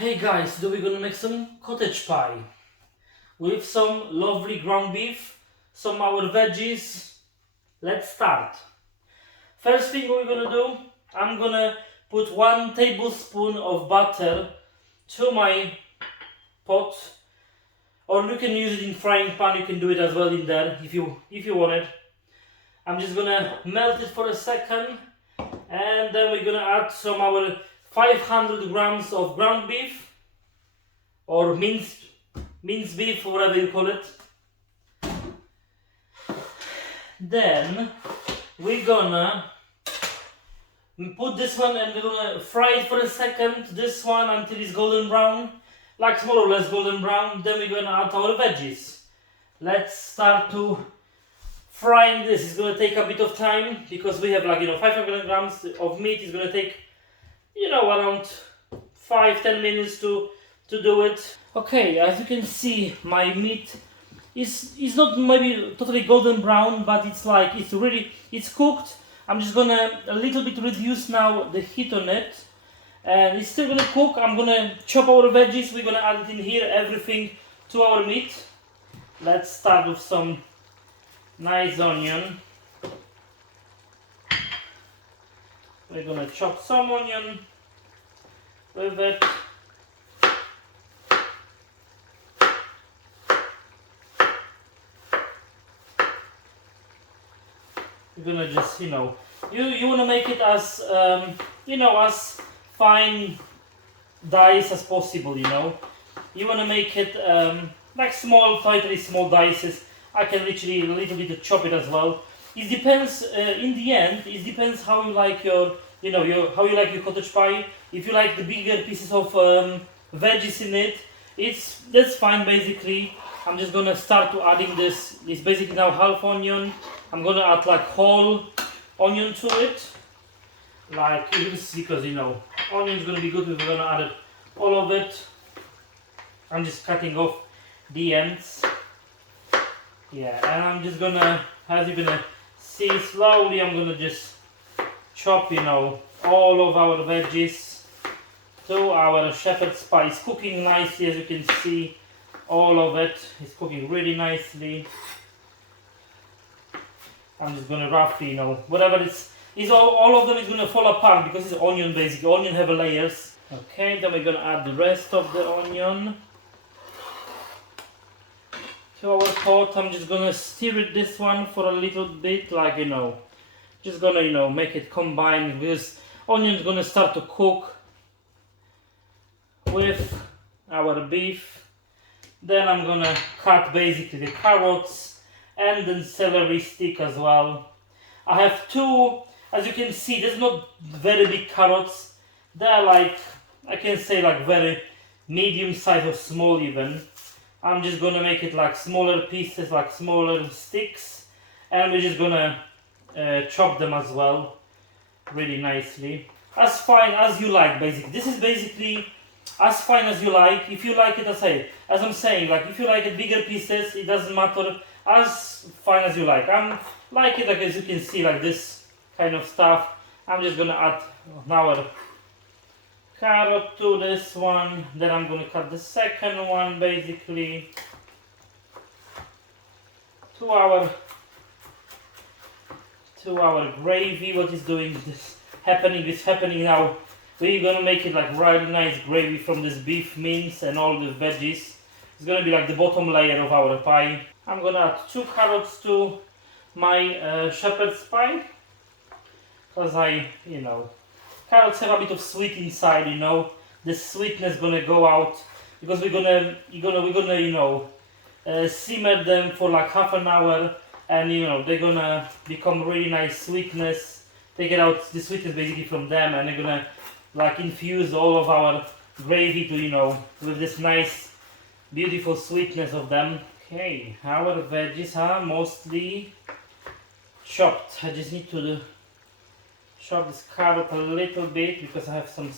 Hey guys, today we're gonna make some cottage pie with some lovely ground beef, some our veggies. Let's start. First thing we're gonna do, I'm gonna put 1 tablespoon of butter to my pot, or you can use it in frying pan. You can do it as well in there if you want it. I'm just gonna melt it for a second, and then we're gonna add some our 500 grams of ground beef or minced beef, or whatever you call it. Then we're gonna put this one and we're gonna fry it for a second, this one, until it's golden brown, like more or less golden brown. Then we're gonna add our veggies. Let's start to frying this. It's gonna take a bit of time because we have 500 grams of meat. It's gonna take around 5-10 minutes to do it. Okay, as you can see, my meat is not maybe totally golden brown, but it's cooked. I'm just gonna a little bit reduce now the heat on it, and it's still gonna cook. I'm gonna chop our veggies. We're gonna add it in here, everything to our meat. Let's start with some nice onion. We're gonna chop some onion with it. You're gonna just, you wanna make it as, as fine dice as possible, You wanna make it like slightly small dices. I can literally a little bit chop it as well. It depends, in the end, it depends how you like how you like your cottage pie. If you like the bigger pieces of veggies in it, that's fine basically. I'm just gonna start to adding this. It's basically now half onion. I'm gonna add like whole onion to it, because onion is gonna be good if we're gonna add it, all of it. I'm just cutting off the ends. Yeah, and I'm just gonna, as you're gonna see slowly, I'm gonna just chop, all of our veggies to our shepherd's pie. It's cooking nicely, as you can see. All of it is cooking really nicely. I'm just gonna roughly, whatever all of them is gonna fall apart because it's onion basically. Onion have layers. Okay, then we're gonna add the rest of the onion to our pot. I'm just gonna stir it this one for a little bit, just gonna make it combine, because onion's gonna start to cook with our beef. Then I'm gonna cut basically the carrots and the celery stick as well. I have two, as you can see, there's not very big carrots. They're I can say very medium size or small even. I'm just gonna make it smaller pieces, smaller sticks, and we're just gonna chop them as well really nicely. As fine as you like basically. This is basically as fine as you like. If you like it, as I'm saying, if you like it bigger pieces, it doesn't matter. As fine as you like. I'm like it, as you can see, this kind of stuff. I'm just gonna add our carrot to this one. Then I'm gonna cut the second one basically to our gravy. What is doing this happening now. We're gonna make it really nice gravy from this beef mince and all the veggies. It's gonna be the bottom layer of our pie. I'm gonna add 2 carrots to my shepherd's pie, because carrots have a bit of sweet inside. The sweetness gonna go out because we're gonna simmer them for half an hour, and they're gonna become really nice sweetness. They get out the sweetness basically from them, and they're gonna infuse all of our gravy to with this nice beautiful sweetness of them. Okay, our veggies are mostly chopped. I just need to chop this carrot a little bit because I have some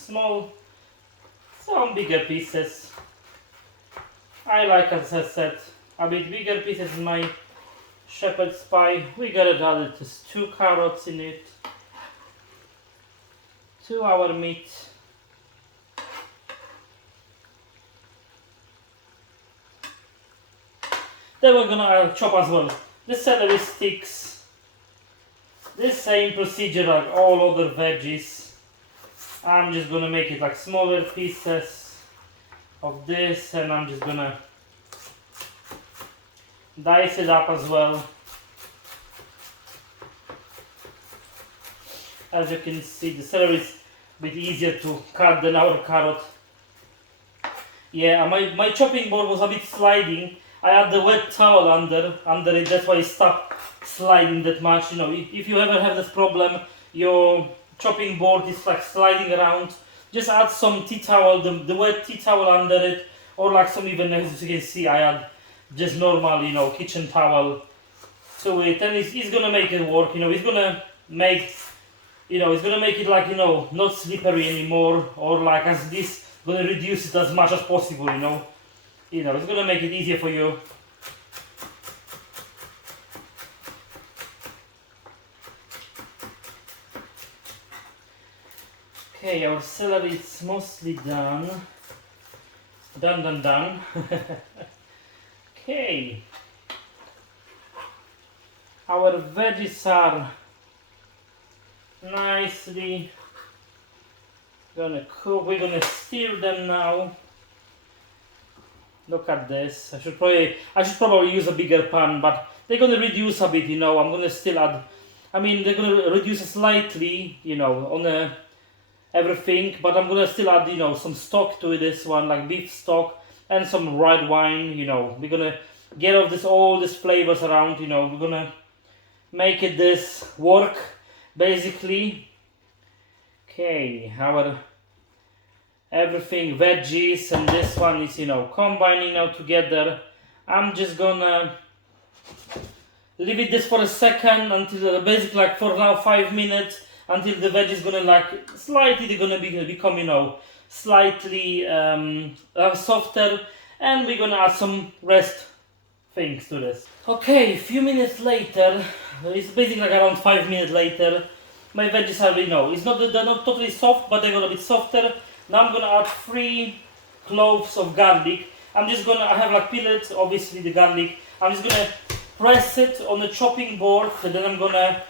bigger pieces. I like, as I said, a bit bigger pieces in my shepherd's pie. We gotta add just 2 carrots in it to our meat. Then we're gonna chop as well the celery sticks. The same procedure like all other veggies. I'm just gonna make it like smaller pieces of this, and I'm just gonna dice it up as well. As you can see, the celery is a bit easier to cut than our carrot. Yeah, my chopping board was a bit sliding. I had the wet towel under it, that's why it stopped sliding that much. You know, if you ever have this problem, your chopping board is like sliding around, just add some tea towel, the wet tea towel under it, or like some, even as you can see, I had just normal, you know, kitchen towel to it, and it's gonna make it work. You know, it's gonna make, you know, it's gonna make it like, you know, not slippery anymore, or like as this gonna reduce it as much as possible. You know, it's gonna make it easier for you. Okay, our celery is mostly done. Done. Okay. Our veggies are nicely gonna cook. We're gonna stir them now. Look at this. I should probably use a bigger pan, but they're gonna reduce a bit, you know. I'm gonna still add, I mean, they're gonna reduce slightly, you know, on everything, but I'm gonna still add, you know, some stock to this one, like beef stock and some red wine. You know, we're gonna get all these flavors around. You know, we're gonna make it this work basically. Okay, our everything, veggies, and this one is, you know, combining now together. I'm just gonna leave it this for a second until basically like for now 5 minutes, until the veg is gonna like slightly, they're gonna become, you know, slightly softer, and we're gonna add some rest things to this. Okay, a few minutes later, it's basically like around 5 minutes later, my veggies are, you know, they're not totally soft, but they're gonna be softer. Now I'm gonna add 3 cloves of garlic. I have like pellets, obviously the garlic. I'm just gonna press it on the chopping board, and then I'm gonna,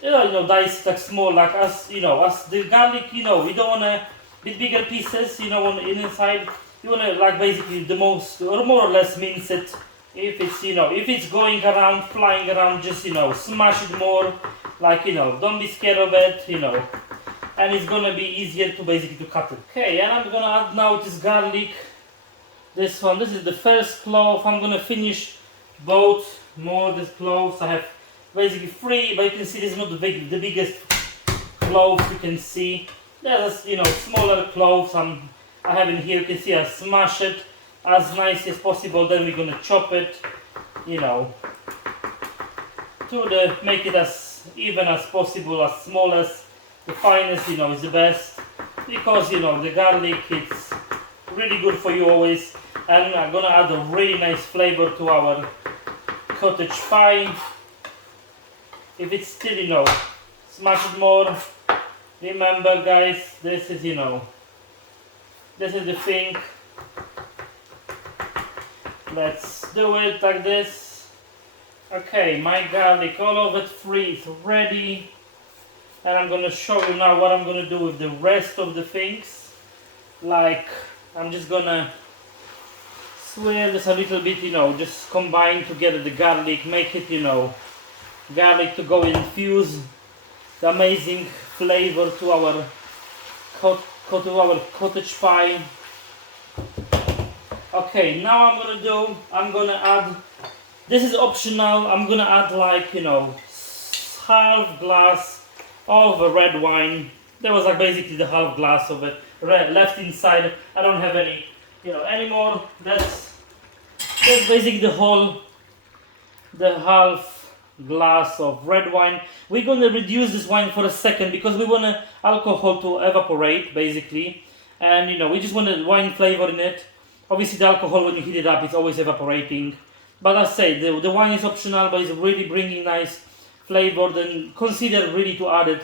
you know, dice it like small, like as, you know, as the garlic, you know, we don't wanna bit bigger pieces, you know, on the inside. You wanna like basically the most, or more or less mince it. If it's, you know, if it's going around, flying around, just, you know, smash it more. Like, you know, don't be scared of it, you know. And it's gonna be easier to basically to cut it. Okay, and I'm gonna add now this garlic. This one, this is the first clove. I'm gonna finish both more these cloves. I have basically 3, but you can see this is not the biggest cloves you can see. There's, you know, smaller cloves I have in here. You can see I smash it as nice as possible. Then we're gonna chop it, you know, to make it as even as possible, as small as the finest, you know, is the best, because, you know, the garlic, it's really good for you always, and I'm gonna add a really nice flavor to our cottage pie. If it's still, you know, smash it more. Remember, guys, this is, you know, this is the thing. Let's do it like this. Okay, my garlic, all of it free, is ready. And I'm gonna show you now what I'm gonna do with the rest of the things. Like, I'm just gonna swirl this a little bit, you know, just combine together the garlic, make it, you know, garlic to go infuse the amazing flavor to our cottage pie. Okay, now I'm gonna add, this is optional, I'm gonna add like, you know, half glass of a red wine. There was like basically the half glass of it left inside. I don't have any, you know, anymore. That's basically the half glass of red wine. We're gonna reduce this wine for a second because we want the alcohol to evaporate basically, and, you know, we just want the wine flavor in it. Obviously the alcohol, when you heat it up, it's always evaporating, but I say the wine is optional, but it's really bringing nice flavor. Then consider really to add it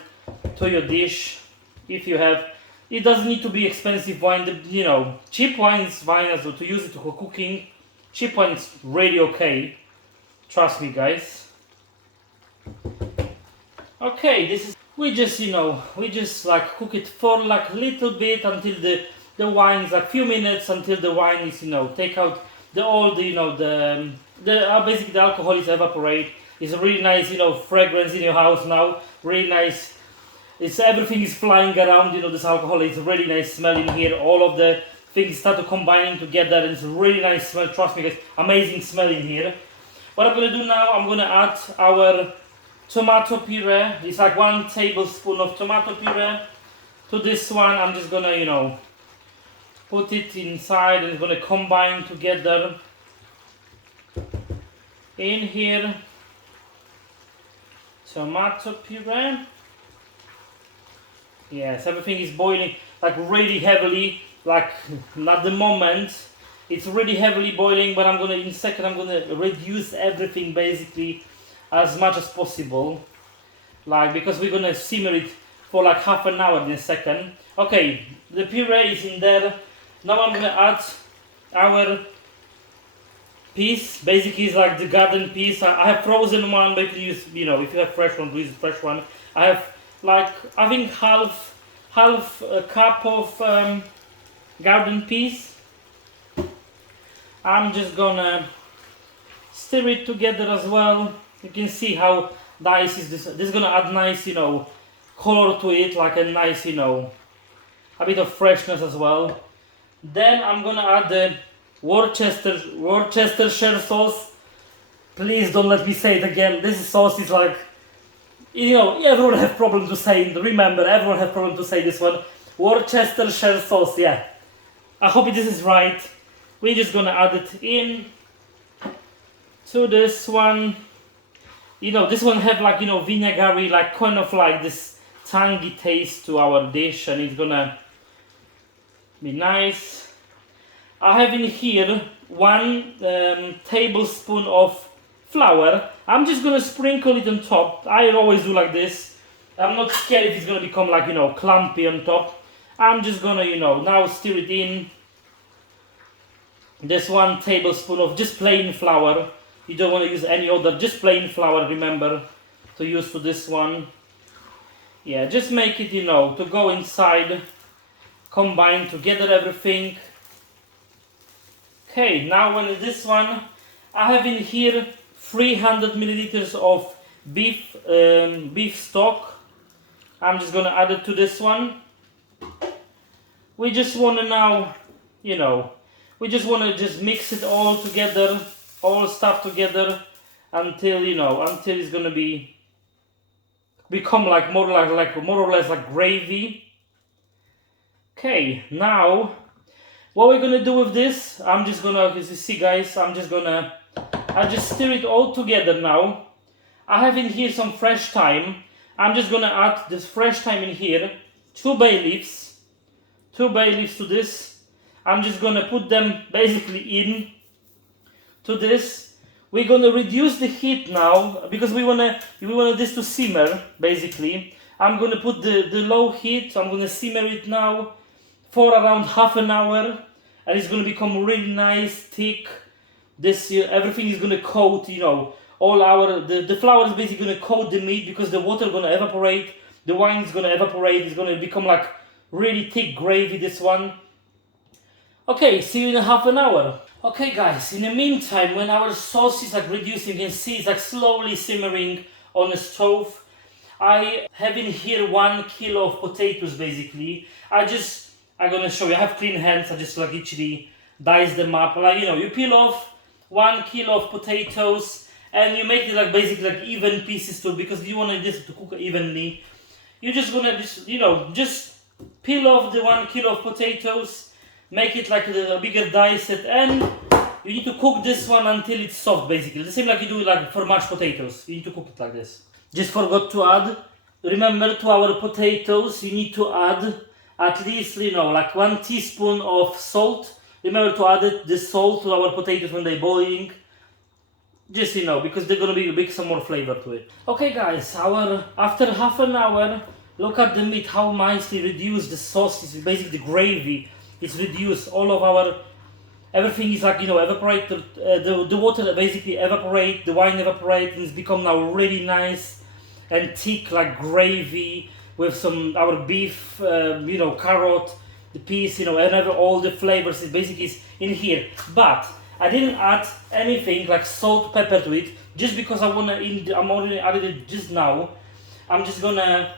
to your dish if you have. It doesn't need to be expensive wine. You know, cheap wine is fine as well to use it for cooking. Cheap wine is really okay. Trust me, guys. Okay, we just like cook it for like a little bit until the wine is like few minutes until the wine is, take out basically the alcohol is evaporate. It's a really nice, fragrance in your house now. Really nice. Everything is flying around, this alcohol. It's really nice smell in here. All of the things start to combining together and it's a really nice smell. Trust me, guys, amazing smell in here. What I'm gonna do now, I'm gonna add our tomato puree. It's like 1 tablespoon of tomato puree. To this one, I'm just gonna, put it inside and it's gonna combine together in here. Tomato puree. Yes, everything is boiling like really heavily, like at the moment it's really heavily boiling, but in a second I'm gonna reduce everything basically as much as possible, like because we're gonna simmer it for like half an hour in a second. Okay, the puree is in there. Now I'm gonna add our peas. Basically it's like the garden peas. I have frozen one, but you can use, if you have fresh one, use fresh one. I have I think half a cup of garden peas. I'm just gonna stir it together as well. You can see how nice is this. This is gonna add nice, color to it, like a nice, a bit of freshness as well. Then I'm gonna add the Worcestershire sauce. Please don't let me say it again. This sauce is like, everyone have problem to say it. Remember, everyone have problem to say this one. Worcestershire sauce, yeah. I hope this is right. We're just gonna add it in to this one. This one have like, vinegary, like kind of like this tangy taste to our dish, and it's gonna be nice. I have in here 1 tablespoon of flour. I'm just gonna sprinkle it on top. I always do like this. I'm not scared if it's gonna become like, clumpy on top. I'm just gonna, now stir it in. This 1 tablespoon of just plain flour. You don't want to use any other, just plain flour, remember to use to this one. Yeah, just make it, to go inside, combine together everything. Okay, now when this one, I have in here 300 milliliters of beef stock. I'm just gonna add it to this one. We just wanna now, we just wanna just mix it all together, all stuff together until until it's gonna become like more or less like gravy. Okay, now what we're gonna do with this, I'm just gonna, as you see guys, I just stir it all together now. I have in here some fresh thyme. I'm just gonna add this fresh thyme in here, 2 bay leaves to this. I'm just gonna put them basically in to this. We're gonna reduce the heat now because we want this to simmer basically. I'm gonna put the low heat. I'm gonna simmer it now for around half an hour, and it's gonna become really nice, thick. This everything is gonna coat, the flour is basically gonna coat the meat because the water gonna evaporate, the wine is gonna evaporate. It's gonna become like really thick gravy, this one. Okay, see you in half an hour. Okay guys, in the meantime, when our sauce is like reducing, you can see it's like slowly simmering on the stove. I have in here 1 kilo of potatoes basically. I'm gonna show you, I have clean hands. I just like literally dice them up. Like, you peel off 1 kilo of potatoes and you make it like basically like even pieces too, because you want this to cook evenly. You're just gonna just peel off the 1 kilo of potatoes, make it like a bigger dice, and you need to cook this one until it's soft basically. The same like you do like for mashed potatoes. You need to cook it like this. Just forgot to add, remember, to our potatoes you need to add at least like 1 teaspoon of salt. Remember to add the salt to our potatoes when they're boiling. Just because they're gonna be some more flavor to it. Okay guys, after half an hour, look at the meat, how nicely reduced the sauce is. Basically the gravy is reduced. All of our everything is like, evaporate, the water basically evaporate, the wine evaporate, and it's become now really nice and thick like gravy with some our beef, carrot, the peas, and all the flavors is basically is in here. But I didn't add anything like salt, pepper to it, just because I'm already added it just now. I'm just gonna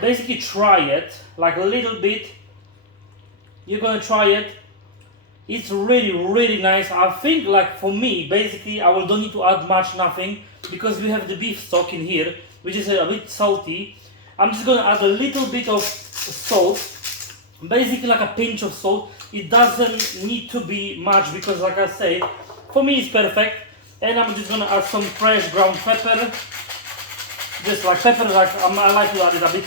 basically try it like a little bit. You're gonna try it. It's really nice. I think like for me, basically I don't need to add nothing, because we have the beef stock in here, which is a bit salty. I'm just gonna add a little bit of salt, basically like a pinch of salt. It doesn't need to be much, because like I say, for me it's perfect. And I'm just gonna add some fresh ground pepper, just like pepper. Like I like to add it a bit,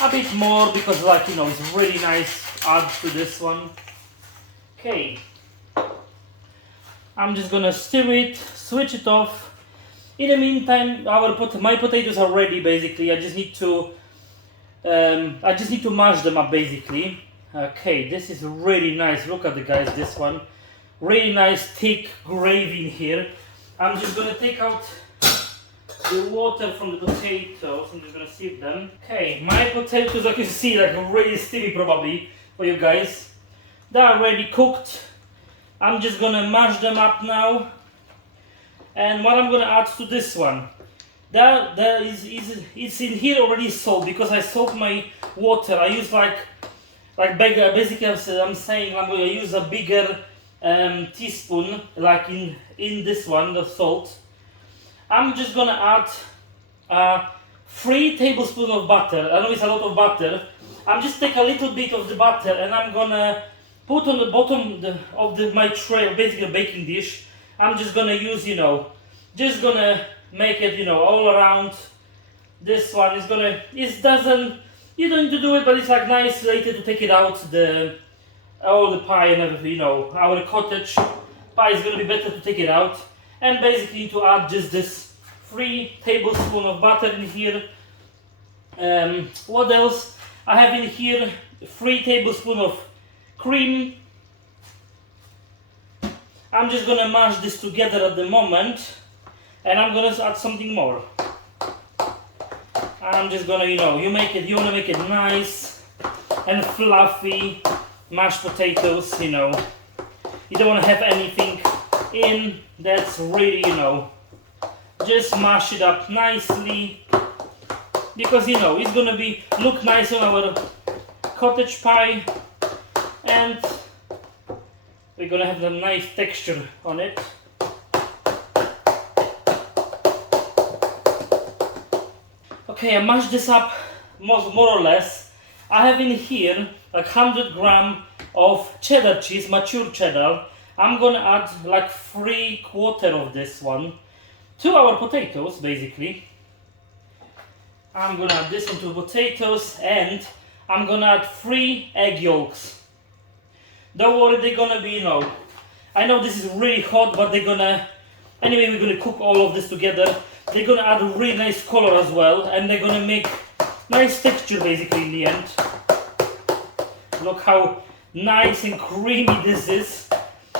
a bit more, because like it's really nice add to this one. Okay, I'm just gonna stir it, switch it off. In the meantime, my potatoes are ready. Basically, I just need to mash them up. Basically, okay, this is really nice. Look at the guys, this one, really nice thick gravy in here. I'm just gonna take out the water from the potatoes. I'm just gonna sieve them. Okay, my potatoes, I can see, like really steamy probably for you guys. They are already cooked. I'm just gonna mash them up now. And what I'm gonna add to this one, it's in here already salt, because I salt my water. I use like bigger. Basically, I'm saying I'm gonna use a bigger teaspoon, like in this one, the salt. I'm just gonna add 3 tablespoons of butter. I know it's a lot of butter. I'm just take a little bit of the butter, and I'm gonna put on the bottom of my tray, basically a baking dish. I'm just gonna use, just gonna make it, all around. This one is you don't need to do it, but it's like nice later to take it out, all the pie and everything, our cottage pie is gonna be better to take it out. And basically to add just this 3 tablespoons of butter in here. What else? I have in here 3 tablespoons of cream. I'm just gonna mash this together at the moment, and I'm gonna add something more. I'm just gonna, you wanna make it nice and fluffy, mashed potatoes, You don't wanna have anything in that's really, just mash it up nicely, because it's gonna look nice on our cottage pie, and we're gonna have a nice texture on it. Okay, I mashed this up more or less. I have in here like 100 grams of cheddar cheese, mature cheddar. I'm gonna add like 3/4 of this one to our potatoes, basically. I'm gonna add this one to potatoes, and I'm gonna add 3 egg yolks. Don't worry, they're gonna be, I know this is really hot, but we're gonna cook all of this together. They're gonna add a really nice color as well, and they're gonna make nice texture basically in the end. Look how nice and creamy this is.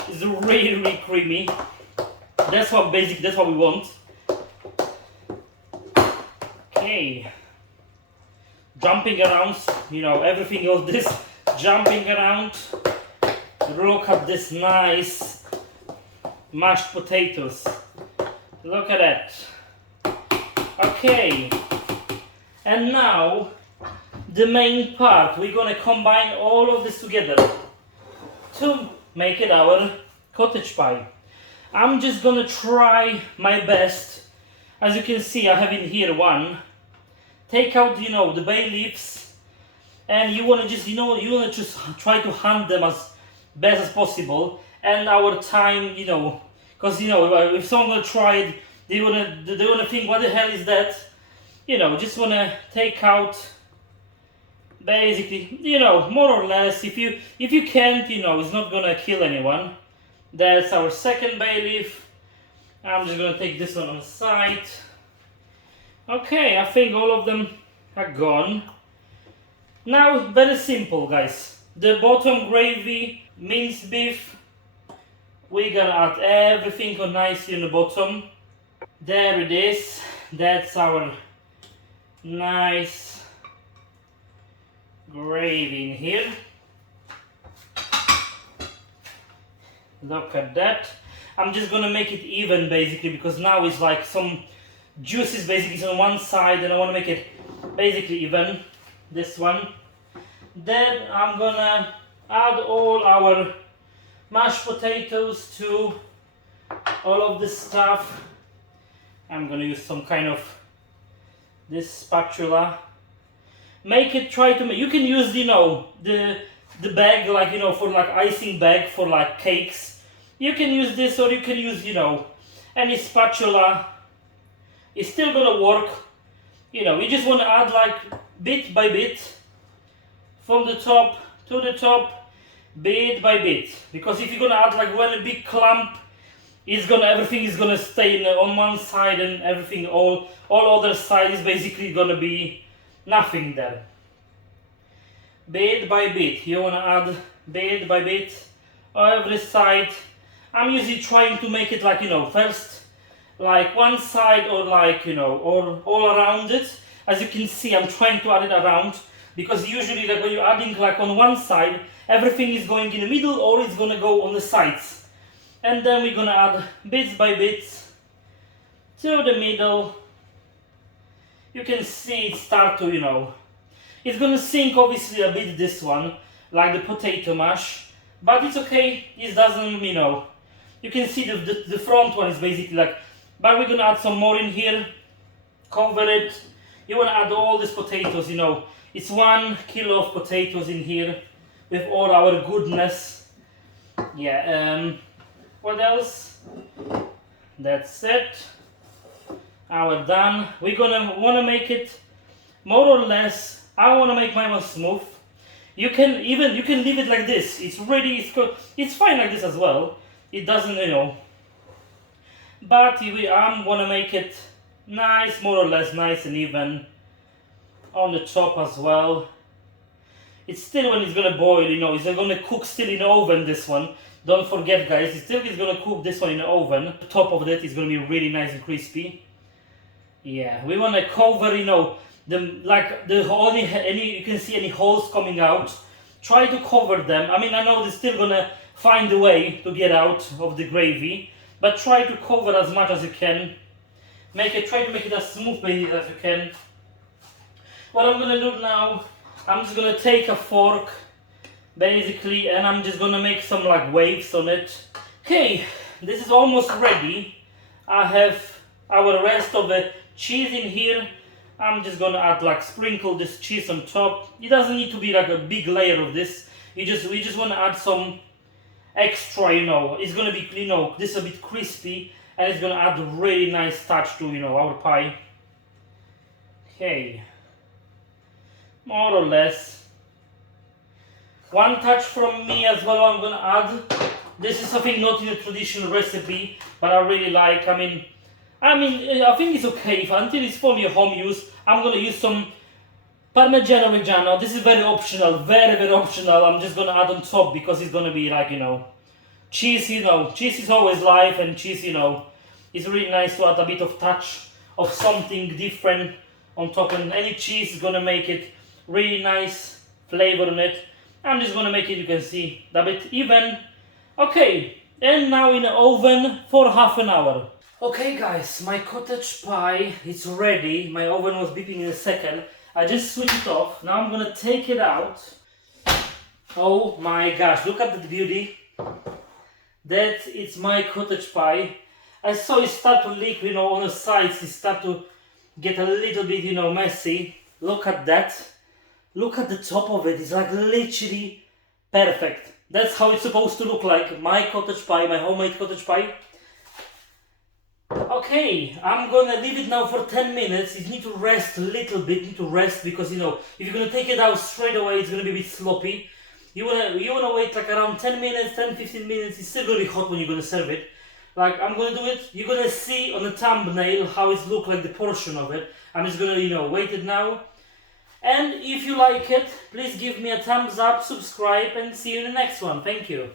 It's really creamy. That's what we want. Okay. Jumping around, everything else, this jumping around. Look at this nice mashed potatoes. Look at that. Okay. And now the main part. We're gonna combine all of this together to make it our cottage pie. I'm just gonna try my best. As you can see, I have in here one. Take out, the bay leaves, and you wanna just try to hand them as best as possible. And our thyme, because if someone gonna try it, they wanna think, what the hell is that? Just wanna take out basically, more or less. If you can't, it's not gonna kill anyone. That's our second bay leaf. I'm just gonna take this one on the side. Okay, I think all of them are gone. Now, very simple, guys. The bottom gravy, minced beef, We're gonna add everything on nicely on the bottom. There it is. That's our nice gravy in here. Look at that. I'm just gonna make it even basically, because now it's like some juices basically on one side and I want to make it basically even, this one. Then I'm gonna add all our mashed potatoes to all of this stuff. I'm gonna use some kind of this spatula. Make it, try to make, you can use, you know, the bag, like, you know, for like icing bag for like cakes. You can use this, or you can use, you know, any spatula. It's still gonna work. You know, you just want to add like bit by bit from the top to the top, bit by bit. Because if you're gonna add like one big clump, everything is gonna stay on one side, and everything all other side is basically gonna be nothing there. Bit by bit, you wanna add bit by bit on every side. I'm usually trying to make it like, you know, first like one side, or like, you know, or all around it. As you can see, I'm trying to add it around, because usually like when you're adding like on one side, everything is going in the middle, or it's gonna go on the sides. And then we're gonna add bits by bits to the middle. You can see it start to, you know, it's gonna sink obviously a bit, this one, like the potato mash, but it's okay, it doesn't, you know, you can see the front one is basically like, but we're gonna add some more in here, cover it. You wanna add all these potatoes, you know, it's 1 kilo of potatoes in here with all our goodness. Yeah, what else? That's it. Our done. We're gonna wanna make it more or less. I wanna make mine one smooth. You can leave it like this. It's ready. It's fine like this as well. It doesn't, you know. But I want to make it nice, more or less nice and even on the top as well. It's still, when it's going to boil, you know, it's going to cook still in the oven, this one. Don't forget, guys, it's still going to cook this one in the oven. The top of that is going to be really nice and crispy. Yeah, we want to cover, you know, you can see any holes coming out. Try to cover them. I mean, I know they're still going to find a way to get out of the gravy, but try to cover as much as you can. Try to make it as smooth basically as you can. What I'm gonna do now, I'm just gonna take a fork, basically, and I'm just gonna make some like waves on it. Okay, this is almost ready. I have our rest of the cheese in here. I'm just gonna add like sprinkle this cheese on top. It doesn't need to be like a big layer of this. We just wanna add some extra, you know. It's gonna be, you know, this a bit crispy, and it's gonna add a really nice touch to, you know, our pie. Okay, more or less. One touch from me as well. I'm gonna add. This is something not in a traditional recipe, but I really like. I mean, I think it's okay until it's for your home use. I'm gonna use some Parmigiano Reggiano. This is very optional, very optional. I'm just gonna add on top because it's gonna be like, you know, cheese. You know, cheese is always life, and cheese, you know, it's really nice to add a bit of touch of something different on top. And any cheese is gonna make it really nice flavor on it. I'm just gonna make it, you can see, a bit even. Okay, and now in the oven for half an hour. Okay, guys, my cottage pie is ready. My oven was beeping in a second. I just switched it off. Now I'm gonna take it out. Oh my gosh, look at that beauty. That is my cottage pie. I saw it start to leak, you know, on the sides. It start to get a little bit, you know, messy. Look at that. Look at the top of it. It's like literally perfect. That's how it's supposed to look like. My cottage pie, my homemade cottage pie. Okay, I'm gonna leave it now for 10 minutes. It needs to rest a little bit, because, you know, if you're gonna take it out straight away, it's gonna be a bit sloppy. You wanna wait like around 10 minutes, 10-15 minutes. It's still gonna be hot when you're gonna serve it. Like, I'm gonna do it. You're gonna see on the thumbnail how it looks like, the portion of it. I'm just gonna, you know, wait it now. And if you like it, please give me a thumbs up, subscribe, and see you in the next one. Thank you.